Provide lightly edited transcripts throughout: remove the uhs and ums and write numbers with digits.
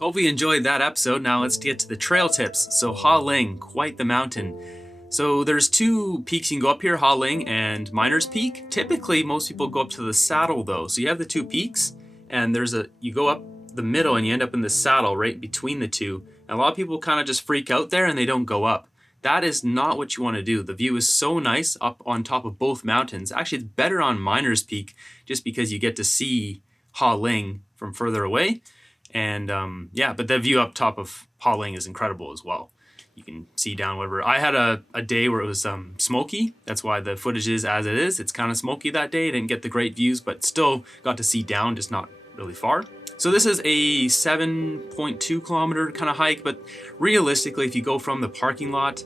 Hopefully you enjoyed that episode. Now let's get to the trail tips. So Ha Ling, quite the mountain. So there's two peaks you can go up here, Ha Ling and Miners Peak. Typically most people go up to the saddle though. So you have the two peaks and you go up the middle and you end up in the saddle right between the two. And a lot of people kind of just freak out there and they don't go up. That is not what you want to do. The view is so nice up on top of both mountains. Actually, it's better on Miners Peak just because you get to see Ha Ling from further away. And but the view up top of Ha Ling is incredible as well. You can see down whatever. I had a day where it was smoky. That's why the footage is as it is. It's kind of smoky that day. I didn't get the great views, but still got to see down, just not really far. So this is a 7.2 kilometer kind of hike, but realistically, if you go from the parking lot,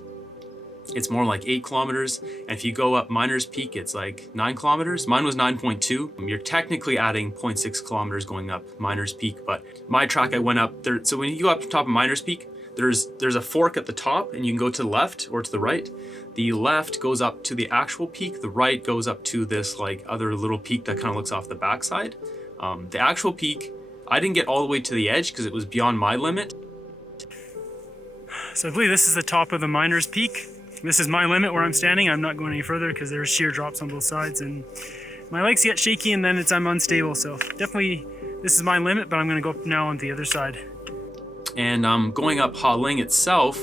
it's more like 8 kilometers. And if you go up Miners Peak, it's like 9 kilometers. Mine was 9.2. You're technically adding 0.6 kilometers going up Miners Peak, but my track I went up there. So when you go up to top of Miners Peak, there's a fork at the top and you can go to the left or to the right. The left goes up to the actual peak. The right goes up to this like other little peak that kind of looks off the backside. The actual peak, I didn't get all the way to the edge because it was beyond my limit. So I believe this is the top of the Miners Peak. This is my limit where I'm standing. I'm not going any further because there's sheer drops on both sides and my legs get shaky and then I'm unstable. So definitely this is my limit, but I'm gonna go up now on the other side. And going up Ha Ling itself,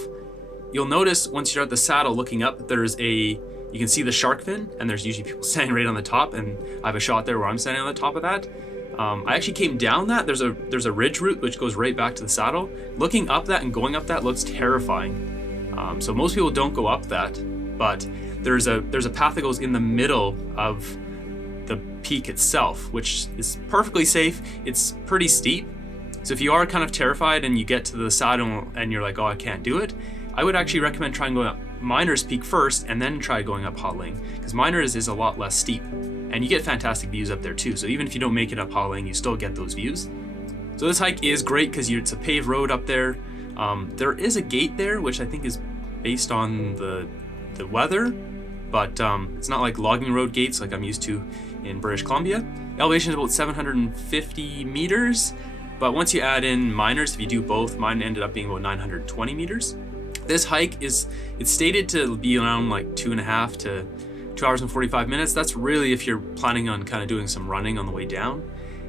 you'll notice once you're at the saddle looking up, you can see the shark fin and there's usually people standing right on the top, and I have a shot there where I'm standing on the top of that. I actually came down that. There's a ridge route which goes right back to the saddle. Looking up that and going up that looks terrifying. So most people don't go up that, but there's a path that goes in the middle of the peak itself, which is perfectly safe. It's pretty steep. So if you are kind of terrified and you get to the saddle and you're like, oh, I can't do it, I would actually recommend trying going up Miners Peak first and then try going up Ha Ling, because Miners is a lot less steep and you get fantastic views up there too. So even if you don't make it up Ha Ling, you still get those views. So this hike is great because it's a paved road up there. There is a gate there, which I think is based on the weather, but it's not like logging road gates like I'm used to in British Columbia. The elevation is about 750 meters, but once you add in Miners, if you do both, mine ended up being about 920 meters. This hike it's stated to be around like 2.5 to 2 hours and 45 minutes. That's really if you're planning on kind of doing some running on the way down.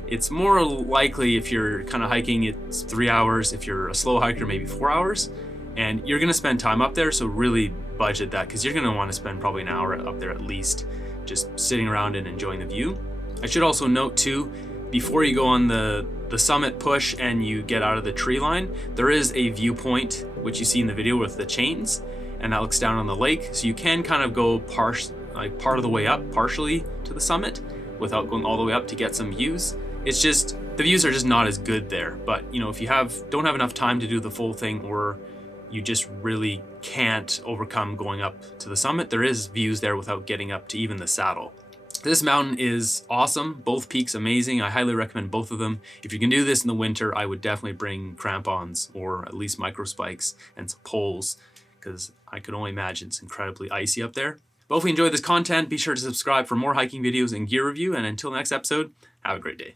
It's more likely if you're kind of hiking, it's 3 hours. If you're a slow hiker, maybe 4 hours. And you're gonna spend time up there, so really budget that because you're gonna want to spend probably an hour up there at least, just sitting around and enjoying the view. I should also note too, before you go on the summit push and you get out of the tree line, there is a viewpoint, which you see in the video with the chains, and that looks down on the lake. So you can kind of go part of the way up, partially to the summit, without going all the way up to get some views. It's just, the views are just not as good there. But you know, if you don't have enough time to do the full thing, or you just really can't overcome going up to the summit, there is views there without getting up to even the saddle. This mountain is awesome. Both peaks amazing. I highly recommend both of them. If you can do this in the winter, I would definitely bring crampons or at least micro spikes and some poles, because I could only imagine it's incredibly icy up there. But if you enjoyed this content, be sure to subscribe for more hiking videos and gear review. And until next episode, have a great day.